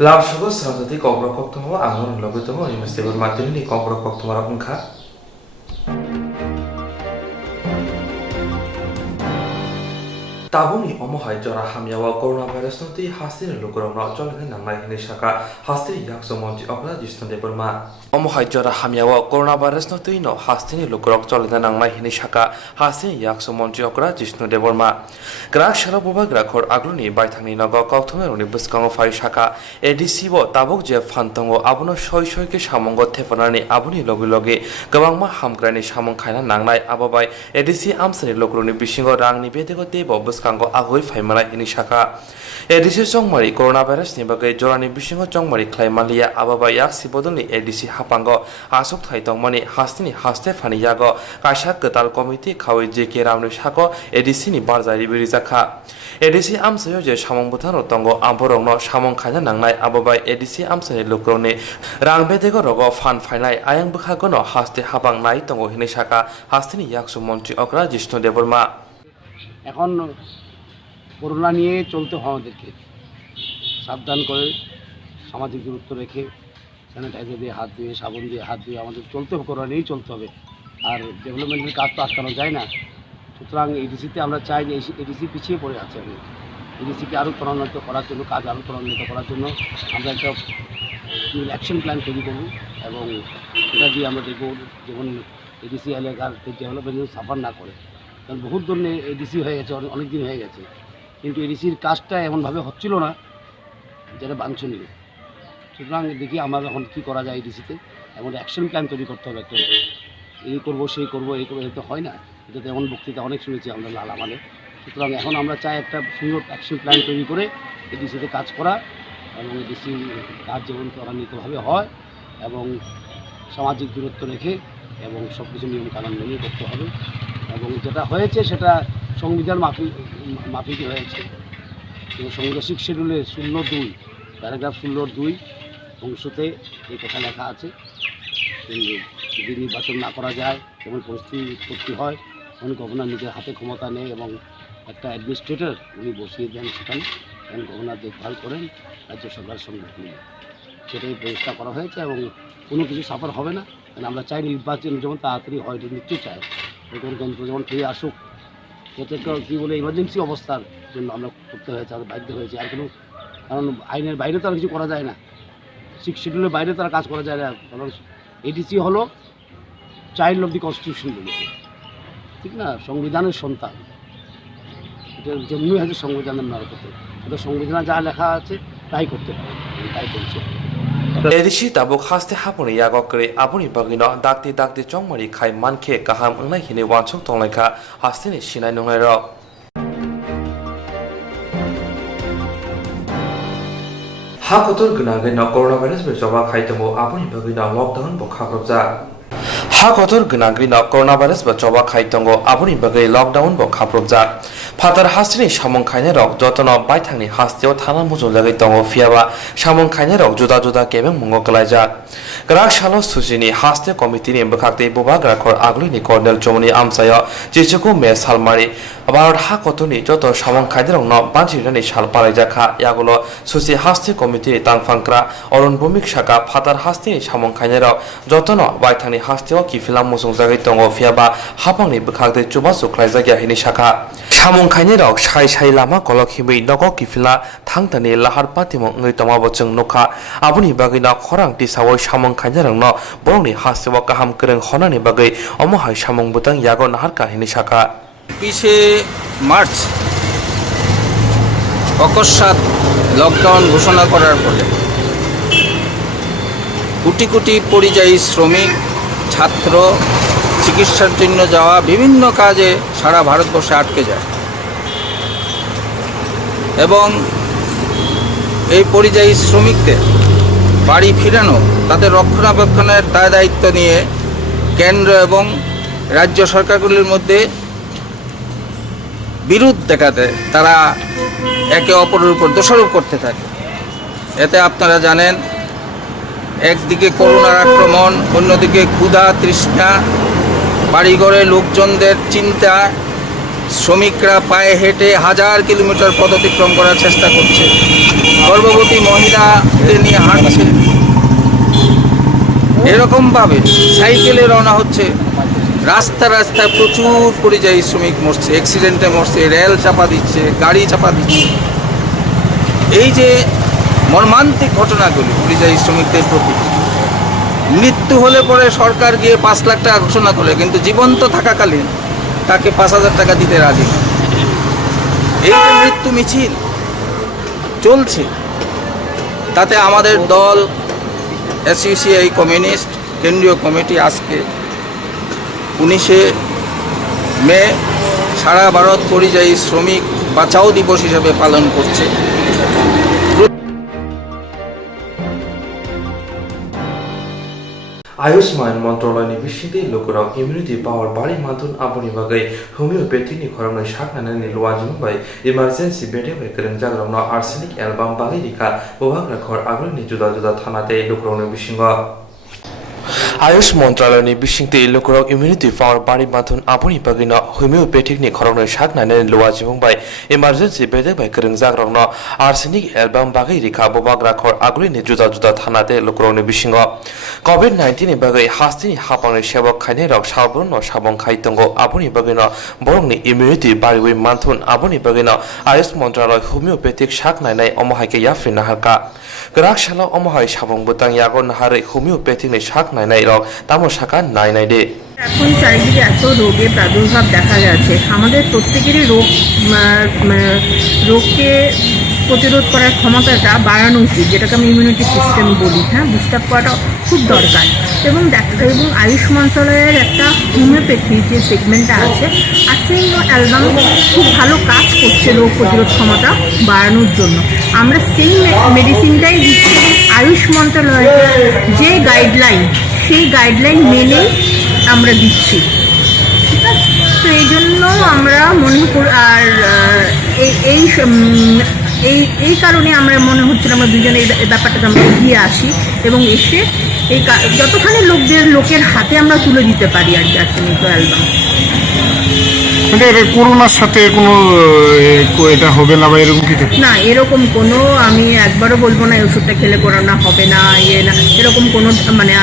Langsung saudade kobra koktomo angon logotomo imestebul materi ni kobra koktomo rakungka. Tabuni omohai jora hamyawa coronavirus nanti hasil lukurong rocol dengan nama ini saka hasil yak somonji opla distonde berma. Omohai jora hamyawa coronavirus nanti no hasil lukurong rocol dengan nama ini saka hasil yak somonji opla distonde berma. Gerak shara buba gerak hor agluni baitani naga kautumer uni buskango fai saka ADC bo tabuk je fantongo abuno shoi shoi ke shamongo tepanani abuni logi logi gabangma hamgrani shamong kaina nangnai ababai ADC amsani lukuruni bishingo rangni bedego tebo kango agoi faimala ini saka ADC chongmari coronavirus ni bagai jorani bisingo chongmari khlaimalia ababa yak sibodoni ADC hapango asuk thai tongmani hasni haste fani yago kaisa ketal komiti khawi JK ramnu sako ADC ni barjari birijaka ADC amsayo je samong butano tongo amborongno samong khaina nangnai ababa ADC amsani lukrone rangbedego rogo fan fainai ayang bukhagono haste habang nai tongo hini saka hastini yaksu mantri okra jishnu deborma এখন corona নিয়ে চলতে হয় আমাদেরকে সাবধান করে সামাজিক দূরত্ব রেখে স্যানিটাইজার দিয়ে হাত ধুয়ে সাবন দিয়ে হাত ধুয়ে আমাদের চলতে হবে, করোনা নিয়েই চলতে হবে। আর ডেভেলপমেন্টের কাজ তো আটকানো যায় না, সুতরাং এডিসিতে আমরা চাই যে এডিসি পিছিয়ে পড়ে আছে। আমি এডিসিকে আরও ত্বরান্বিত করার জন্য কাজ আরও ত্বরান্বিত করার জন্য আমরা একটা অ্যাকশন প্ল্যান তৈরি করব এবং সেটা দিয়ে আমরা দেখব যেমন এডিসি এলাকার ডেভেলপমেন্ট সাফার না করে। কারণ বহুত ধরনের এডিসি হয়ে গেছে, অনেক দিন হয়ে গেছে, কিন্তু এডিসির কাজটা এমনভাবে হচ্ছিল না যেটা বাঞ্ছনীয়। সুতরাং দেখি আমরা এখন কী করা যায় এডিসিতে এমন অ্যাকশন প্ল্যান তৈরি করতে হবে। একটা এই করবো সেই করবো এই করবো, এটা হয় না। এটাতে এমন বক্তৃতা অনেক শুনেছি আমরা লাল আমাদের। সুতরাং এখন আমরা চাই একটা সুন্দর অ্যাকশন প্ল্যান তৈরি করে এডিসিতে কাজ করা এবং এডিসির কাজ যেমন ত্বরান্বিতভাবে হয় এবং সামাজিক দূরত্ব রেখে এবং সব কিছু নিয়মকানুন মেনে করতে হবে। এবং যেটা হয়েছে সেটা সংবিধান মাফিকই হয়েছে। সংবিধান 6 শিডিউলে ০২ প্যারাগ্রাফ ০২ অংশতে এই কথা লেখা আছে যদি নির্বাচন না করা যায় যেমন পরিস্থিতি উৎপত্তি হয় তখন গভর্নর নিজের হাতে ক্ষমতা নেই এবং একটা অ্যাডমিনিস্ট্রেটর উনি বসিয়ে দেন সেখানে, এবং গভর্নর দেখভাল করেন রাজ্য সরকারের সঙ্গে নিয়ে। সেটাই ব্যবস্থা করা হয়েছে এবং কোনো কিছু সাফার হবে না। কারণ আমরা চাই নির্বাচন যেমন তাড়াতাড়ি হয়, এটা নিশ্চয়ই চাই। গণতন্ত্র যেমন ফিরে আসুক, এটা কী বলে ইমার্জেন্সি অবস্থার জন্য আমরা করতে হয়েছে, আমরা বাধ্য হয়েছে। আর কোনো কারণ আইনের বাইরে তো আর কিছু করা যায় না, 6 শিডিউলের বাইরে তারা কাজ করা যায় না। কারণ এডিসি হলো চাইল্ড অফ দি কনস্টিটিউশন বলে, ঠিক না, সংবিধানের সন্তান। এটার জন্যই হয়তো সংবিধানের নাম করতে, এটা সংবিধানে যা লেখা আছে তাই করতে পারে, তাই করছে। ADC tabuk haste hapuni yagokre abuni bagino dakti chongmari khai manke kaham ngnai hini wansuk tongleka hastini sinai nongai ro hakotor gnage no coronavirus be joba khai tamo abuni bagino lockdown bo khakrobja hakotor gnage no coronavirus be joba khai tongo abuni bagai lockdown bo khakrobja Fatar hastini samong khaine rok jotono baithangni hasteo thana mujung lagai tongo fiaba samong khaine rok juda juda kebeng mungo kalaijak grak shalo susini haste committee ni bkhakte boba grakor agluni cornel chomoni amsayo jichuko me salmari abar hakotoni joto samong khaine rok no banchirani sal palaijakha yagulo susi haste committee tangfangkra oron bhumik shaka fatar hastini samong khaine rok jotono baithangni hasteo kifilam mujung lagai tongo fiaba hapangni bkhakte chuba suklaijak hini shaka samong khaine rok sai lama kolok himui nogo kifila thangtani lahar patimo ngai tomabo chung nokha abuni bagai na khorang ti sawoi samong khaine rok no borongni hasewa kaham kreng honani bagai omohai samong butang yago nahar kahini saka 21 March অকস্মাৎ lockdown ঘোষণা করার ফলে কোটি কোটি পরিযায়ী শ্রমিক, ছাত্র, চিকিৎসার জন্য যাওয়া বিভিন্ন কাজে সারা ভারতবর্ষে আটকে যায় এবং এই পরিযায়ী শ্রমিকদের বাড়ি ফিরানো, তাদের রক্ষণাবেক্ষণের দায়িত্ব নিয়ে কেন্দ্র এবং রাজ্য সরকারগুলির মধ্যে বিরোধ দেখাতে তারা একে অপরের উপর দোষারোপ করতে থাকে। এতে আপনারা জানেন একদিকে করোনার আক্রমণ, অন্যদিকে ক্ষুধা তৃষ্ণা, বাড়িঘরে লোকজনদের চিন্তা, শ্রমিকরা পায়ে হেঁটে হাজার কিলোমিটার পথ অতিক্রম করার চেষ্টা করছে। গর্ভবতী মহিলাদের নিয়ে হাঁটছে, এরকমভাবে সাইকেলে রওনা হচ্ছে। রাস্তা রাস্তায় প্রচুর পরিযায়ী শ্রমিক মরছে, অ্যাক্সিডেন্টে মরছে, রেল চাপা দিচ্ছে, গাড়ি চাপা দিচ্ছে। এই যে মর্মান্তিক ঘটনাগুলি পরিযায়ী শ্রমিকদের প্রতি, মৃত্যু হলে পরে সরকার গিয়ে 5 লাখ টাকা ঘোষণা করে, কিন্তু জীবন্ত থাকাকালীন তাকে 5,000 টাকা দিতে রাজি না। এই যে মৃত্যু মিছিল চলছে, তাতে আমাদের দল এসইউসিআই কমিউনিস্ট কেন্দ্রীয় কমিটি আজকে 19শে মে সারা ভারত পরিযায়ী শ্রমিক বাঁচাও দিবস হিসেবে পালন করছে। आयुष्मान मन्त्रालयनि बिसिङै लोकराव इम्युनिटी पावर बारि माथुन आबुनि बागै होमियोपेथिनि खरंनाय साखनानै लुवाजिमबाय इमारजेन्सि बेदे बाय गोरों जाग्रावना आर्सेनिक एलबाम बागै रिखा बबाग्रा खर आगुलनि जुदा जुदा थानाते लोकरावनि बिसिङा आयुष मन्त्रालयनि बिसिङै लोकराव इम्युनिटी पावर बारि माथुन आबुनि बागै होमियोपेथिकनि खरंनाय साखनानै लुवाजिमबाय इमारजेन्सि बेदे बाय गोरों जाग्रावना आर्सेनिक एलबाम बागै रिखा बबाग्रा खर आगुलनि जुदा जुदा थानाते लोकरावनि बिसिङा COVID-19 ni bagai hastini hapangni sebak khaine rok sabon no sabong khai tongo aboni bagai no borongni immunity bariwi manthun aboni bagai no ayush montraloi homeopathic shak nainai omohaike yafrina harka grak shala omohai sabong butang yagon hare homeopathic ni shak nainai rok tamo shaka nainai de এখন চারিদিকে এত রোগের প্রাদুর্ভাব দেখা যাচ্ছে, আমাদের প্রত্যেকেরই রোগকে প্রতিরোধ করার ক্ষমতাটা বাড়ানো উচিত, যেটাকে আমি ইমিউনিটি সিস্টেম বলি। হ্যাঁ, বুস্ট আপ করাটা খুব দরকার। এবং আয়ুষ মন্ত্রণালয়ের একটা হোমিওপ্যাথি যে সেগমেন্টটা আছে, আর্সেনিক অ্যালবাম খুব ভালো কাজ করছে রোগ প্রতিরোধ ক্ষমতা বাড়ানোর জন্য। আমরা সেই মেডিসিনটাই দিচ্ছি আয়ুষ মন্ত্রণালয়ের যে গাইডলাইন, সেই গাইডলাইন মেনেই আমরা দিচ্ছি। ঠিক আছে, তো এই জন্য আমরা মনে করি, আর এই কারণে আমরা মনে হচ্ছিল আমরা দুজনে এই ব্যাপারটাকে আমরা এগিয়ে আসি এবং এসে এই যতখানি লোকের হাতে আমরা তুলে দিতে পারি আর কি আর্সেনিক অ্যালবাম। করোনার সাথে কোনো এটা হবে না বা এরকম কিছু না, এরকম কোনো আমি একবারও বলবো না এই ওষুধটা খেলে করোনা হবে না, না এরকম কোনো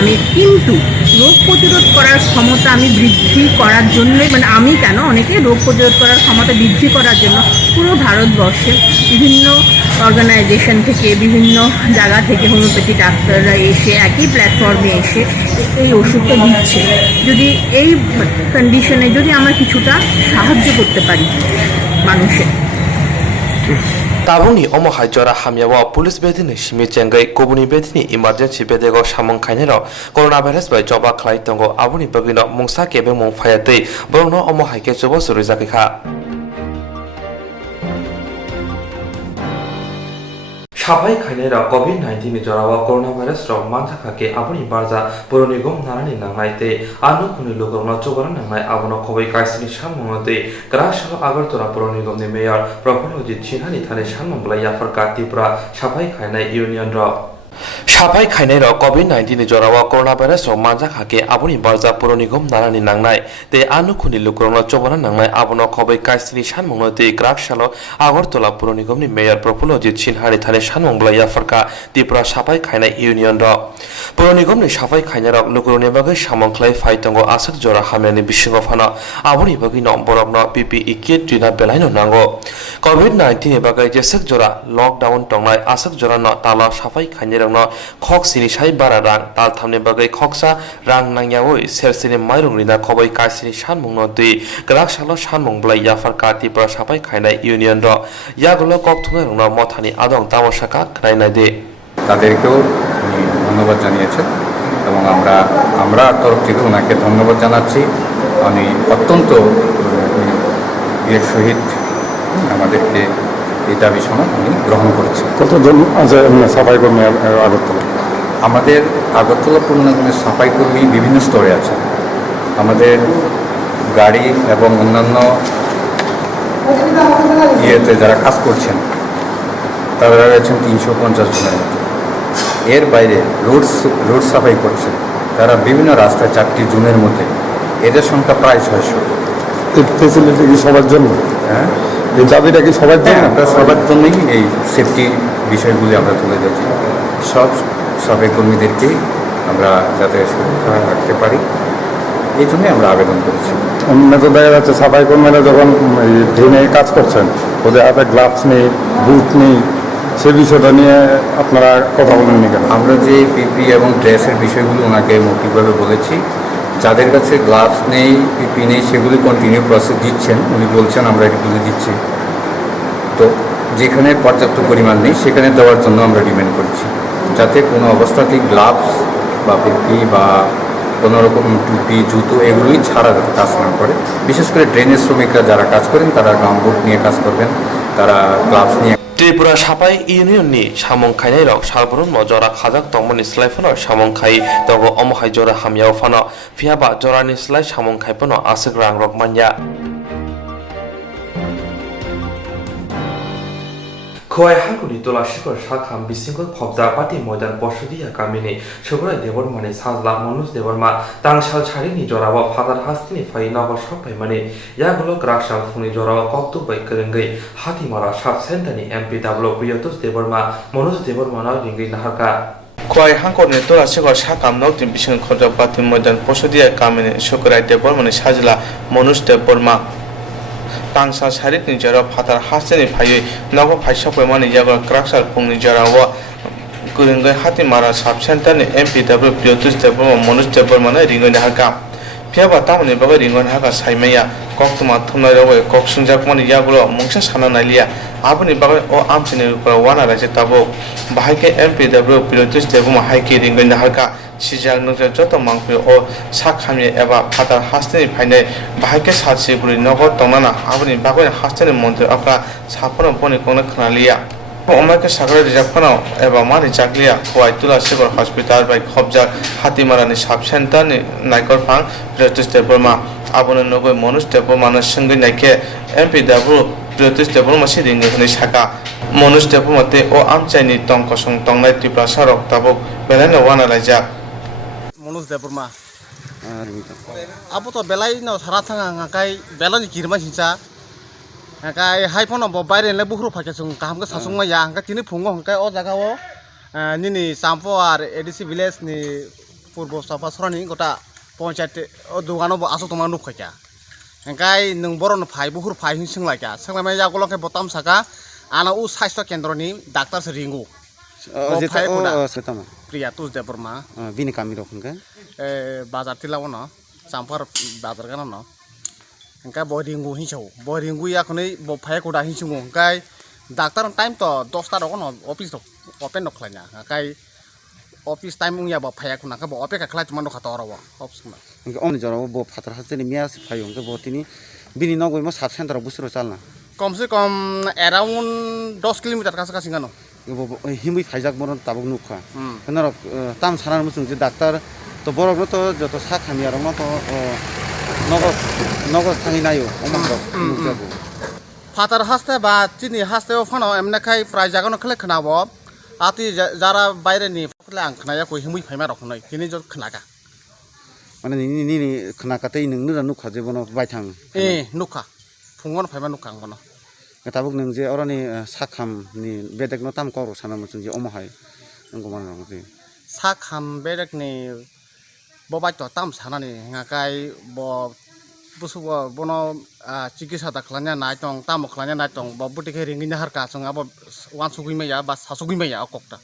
আমি কিন্তু রোগ প্রতিরোধ করার ক্ষমতা আমি বৃদ্ধি করার জন্যই, আমি কেন অনেকে রোগ প্রতিরোধ করার ক্ষমতা বৃদ্ধি করার জন্য পুরো ভারতবর্ষে বিভিন্ন অর্গানাইজেশন থেকে বিভিন্ন জায়গা থেকে হোমিওপ্যাথি ডাক্তাররা এসে একই প্ল্যাটফর্মে এসে এই ওষুধটা দিচ্ছে। যদি এই কন্ডিশনে যদি আমরা কিছুটা সাহায্য করতে পারি মানুষের। ताबुंनि अमहाय जरा हामियाव पुलिस बेदिनि सिमि चेंगै गुबुनि बेदिनि इमारजेन्सि बेदेगो सामं खायनेर कोरोना भाइरास बाय जबा खलाय दंगो आबुनि बगिनो मुंसा केबे मुं फायातै बरनो अमहाय के जबो सुरु जाखैखा সাফাই খাইনাইরা COVID-19 ni jarawa corona virus rok manthakake aboni barja boroni gom narani nangnaite anu khuni lokorna chobara nangnai abono khobai kaisini sammongote grashalo agartala boroni gom ni mayor Prabhulojit Sinhani thane sammongbla yafarka Tripura সাফাই খাইনাই union rok সাফাই খাইনাইর COVID-19 ni jarawa corona virus rok manthakake aboni barja boroni gom narani nangnai te anu khuni lokorna chobara nangnai abono khobai kaisini sammongote grashalo agartala boroni gom ni mayor Prabhulojit Sinhani thane sammongbla yafarka Tripura সাফাই খাইনাই union rok boroni gom ni সাফাই খাইনাইরok lokorni bagai samongklai phaitongo asuk jora hameni bisingo phano aboni bagi no borokno PPE kit dina belaino nango COVID-19 ni bagai jesek jora lockdown tongnai asuk jora no tala সাফাই খাইনাইরok no khok sini sai bara rang tal thamni bagai khoksa rang nangyawoi sersini mairung rina khobai kaisini sanmung no tui grak salo sanmung blai yafarka Tripura সাফাই খাইনাই union ro yagulo kokthunai rong no mothani adong tamosaka knainai de তাদেরকেও উনি ধন্যবাদ জানিয়েছেন এবং আমরা তরফ থেকে ওনাকে ধন্যবাদ জানাচ্ছি। আমি অত্যন্ত এর সহিত আমাদেরকে এই দাবি সনদ উনি গ্রহণ করেছেন। কতজন সাফাই কর্মী আগরতলা? আমাদের আগরতলা পৌর নিগমের সাফাই কর্মী বিভিন্ন স্তরে আছেন। আমাদের গাড়ি এবং অন্যান্য ইয়েতে যারা কাজ করছেন তারা রয়েছেন 350 জনের মতো। এর বাইরে রোড সাফাই করছেন তারা বিভিন্ন রাস্তায় 4টি জোনের মধ্যে, এদের সংখ্যা প্রায় 600। ফেসিলিটি কি সবার জন্য? হ্যাঁ, এই দাবিটা কি সবার জন্য? আমরা সবার জন্যই এই সেফটি বিষয়গুলি আমরা তুলে ধরছি। সব সাবেক কর্মীদেরকেই আমরা যাতে সুরক্ষা রাখতে পারি এই জন্যই আমরা আবেদন করেছি। অন্য তো দেখা যাচ্ছে সাফাই কর্মীরা যখন ট্রেনে কাজ করছেন ওদের হাতে গ্লাভস নেই, বুট নেই, সে বিষয়টা নিয়ে আপনারা কথা বলেননি কেন? আমরা যে পিপি এবং ড্রেসের বিষয়গুলো ওনাকে মৌখিকভাবে বলেছি, যাদের কাছে গ্লাভস নেই, পিপি নেই, সেগুলি কন্টিনিউ প্রসেস দিচ্ছেন, উনি বলছেন আমরা এগুলো দিচ্ছি। তো যেখানে পর্যাপ্ত পরিমাণ নেই সেখানে দেওয়ার জন্য আমরা ডিমান্ড করছি, যাতে কোনো অবস্থাতেই গ্লাভস বা পিপি বা কোনো রকম টুপি, জুতো এগুলোই ছাড়া যাতে কাজ না করে। বিশেষ করে ড্রেনেজ শ্রমিকরা যারা কাজ করেন তারা গামবুট নিয়ে কাজ করবেন, তারা গ্লাভস নিয়ে। Tripura সাপাই ইউনিয়নनि সামंखायनाय rok salbrun no jora khajak tongmani slaifano samongkhai tongo omohai jora hamyao fano phiaba jorani slai samongkhaipono asigrang rok manya Khowai হাঙ্গুনি তোলা শিখর শাখাম বিশৃঙ্খল ফবজা পাতি ময়দান পশুদিয়া গামিনি সগুরাই দেবরমানি সাজলা মনুজ দেবরমা তাংশাল ছাড়িনি জরাওয়া ফাদার হাস্তিনি ফাই নগর সবাই মানে ইয়াগুলো গ্রাকশাল funny জরাওয়া কক্তুবাই কেরেঙ্গই Hatimara sub সেন্টানি MP ডাবলো Priyatosh Debbarma Manuj Debbarma নয় রিঙ্গি নাহারকা খোয়াই হাঙ্গুনি তোলা শিখর শাখাম নগদিন বিশৃঙ্খল ফবজা পাতি ময়দান পশুদিয়া গামিনি সগুরাই দেবরমানি সাজলা মনুজ দেবরমা तांसा सारिक नि जरा फातार हासेनि फायै नगो फाइसापय माने यागो क्राक्सार फुंनि जरावा गुरुंगै हाति मारा साब सेन्टारनि एमपीडब्ल्यू प्रियतोष देबरमा मनुज देबरमाने रिंगै हाका फियाबा तामनि बागै रिंगै हाका साइमाया कक्तमा थुमनाय रवै कक्सुंजाक माने यागो मुंसा साना नालिया आबनि बागै ओ आमसिनि रुपा वाना राजे ताबो बाहायके एमपीडब्ल्यू प्रियतोष देबरमा हाइके रिंगै हाका सिजाक नजर जत मांगफि ओ साखामि एबा फातार हास्तेनि फाइनाय बाहायके सातसिबुरि नगद तंनाना आबनि बागै हास्तेनि मन्त्रि अफ्रा साफनो बनि कोना खनालिया अमायके सागरे रिजार्भफोराव एबा मानि जागलिया खवाय तुला सिगर हस्पिटाल बाय खबजा हातिमारानि साब सेन्टारनि नायकरफां प्रियतोष देबरमा आबनो नगै मनुज देबरमानो सोंगै नायके एमपीडब्ल्यू प्रियतोष देबरमा सिरिंगै हनै साका मनुज देबरमाते ओ आमचाइनि तंकसं तंनाय टिप्रा सारक ताबक बेलायनो वाना लायजा मनुज देबरमा अब तो बेलाय न सारा थांगा ngakai belani kirma hinsa ngakai haifon bo baire le buhru phake sung kaham ka sasung ma ya ngakai tini phungo ngakai o jaga o nini sampo ar edisi village ni purbo safa sorani gota panchayat o dugano bo aso toma nuk khakya ngakai nung boron phai buhru phai hin sung laikya sanglama ya golok botam saka ana u swasto kendro ni doctor se ringu Priyatosh Debbarma बिनि कामी रखनका बाजार तिलाव न सामफार बाजार गाना न अंका बोरिंगु हिसौ बोरिंगु याखनै बो फाय कोडा हिसुंगु अंकाय doctor time तो 10 ता रगन ऑफिस ओपन नखलाया अंकाय ऑफिस टाइम उया बो फाय कोना का बो ओपे का खला तमन खता रव ऑफिस मा अंका ओन जराव बो फातर हसनि मियास फाय अंका बो तिनि बिनि नगय म साब सेंटर बुसरो चालना कम से कम अराउंड 10 किलोमीटर का सका सिंगानो हिमई फाइजाक मरन ताबक नुखा कनर ताम सानार मुसुं जे डाक्टर तो बरगनो तो जतो सा खामी आरो न तो नगद थांगि नायो अमंग नुजागो फातार हास्ते बा चिनि हास्ते फनो एमने खाय प्राय जागनो खले खनाबो आति जारा बायरे नि फले आं खनाया को हिमई फाइमा रखनै तिनि ज खनाका माने नि खनाकातै नोंनो नुखा जे बनो बायथां नुखा फुंगन फाइमा नुखा बनो ताबुक नों जे अरनि साखाम नि बेदेक न ताम करो साना मुसुं जे अमहाय नंगौ मान रंगो साखाम बेदेक नि बबाय तो ताम सानानि ngakai bo busu bono चिकित्सा दा खलाnya नाय तंग ताम खलाnya नाय तंग bo बुटिके रिंगिना हारका सं अब वान सुगुइ मैया बा सासुगुइ मैया अकक्ता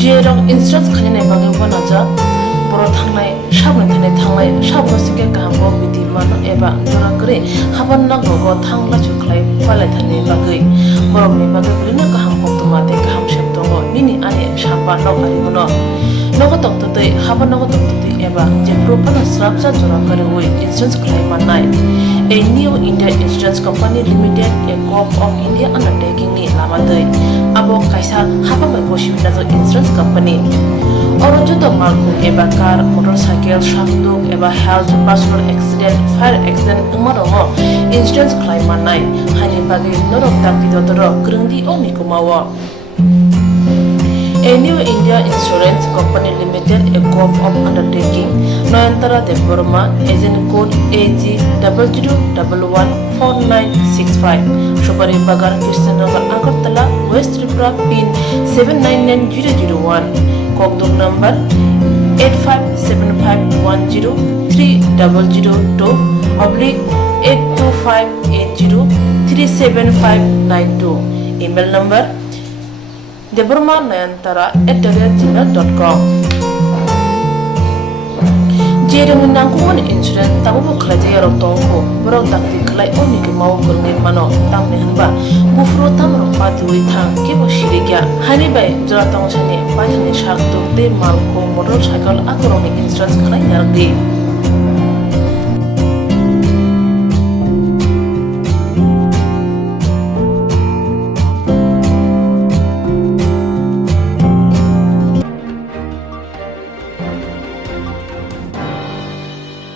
जेरं इंस्ट्रक्ट खने बागे बनाजा बर' थांनाय साबन थांनाय साबन सिके गाहामो बिदि मानो एबा जरा करे हाबन नांगौ थांला जुखलाय फालाय थाने बागै बर'नि बागै बिनो गाहाम कक्तमाते गाहाम शब्द बिनि आने साबा नग आरिमनो नगो तक्तदै हाबन नगो तक्तदै एबा जे प्रोपन स्राबजा जरा करे वे इंस्ट्रक्ट खलाय माननाय a new India instruct company limited A corp of India undertaking नि लामादै आबो कायसा हाबा मै बसिबिना जो इंस्ट्रक्ट कंपनी और जो तो मार्को एबा कार मोटरसाइकेल शाफ्टुक एबा health personal accident fire accident उमारोमो इंस्ट्रक्ट खलाय माननाय हानि बागै नरक दाबि ददर ग्रंदि ओ मिकुमाव A New India Insurance Company Limited, a co-op of undertaking, Noyantara Deborma, agent code AG 00114965, Shubari Bagar, Krishnagar, Agartala, West Tripura, pin 799001, Kogduk number 8575103002/82580375592. Email number debormanayantara@gmail.com. Jereng nangkuman insurance tabu buklaja yarok tongko borok takti klai oni ke mau kurngin mano tam nehanba bufro tam rokpa diwi thang ke bo shirigya hani bai jora tong chane bai thani shak tu te mal ko motorcycle akoroni insurance klai yardi.